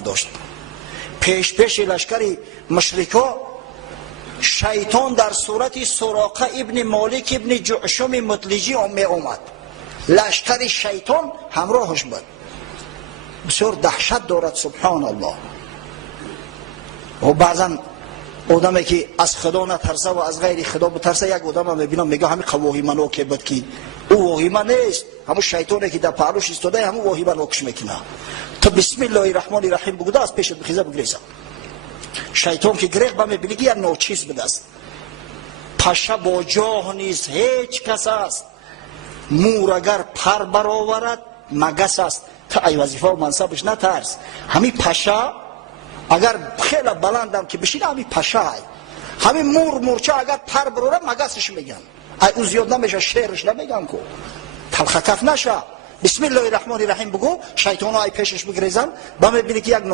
داشت. پیش لشکر مشرکا شیطان در صورت سراقه ابن مالک ابن جعشم مطلجی می اومد. لشکر شیطان همراهش بود. بسیار دهشت دارد سبحان الله. و بعضا آدمی که از خدا نترسه و از غیر خدا بترسه، یک آدم میبینم میگه همین واهیمه نوک بود که او واهیمه نیست، همون شیطانی که در پهلوش ایستاده همون واهیمه نوکش میکنه. تو بسم الله الرحمن الرحیم بگو از پیشت بخیزه بگریزه. شیطان که گریخ با میبینی که یک نوچیز بده است. پشه با جاه نیست، هیچ کس است. مور اگر پر برآورد مگس است. تا ای وظیفه و منصبش نترس. همین پشه اگر خیلی بلندم که بشینه همین پشه ای. همین مورچه اگر پر براره مگسش میگن. ای او زیاد نمیشه، شعرش نمیگن که تلخکف نشه. بسم الله الرحمن الرحیم بگو، شیطان های پیشش بگریزن با میبینی که یک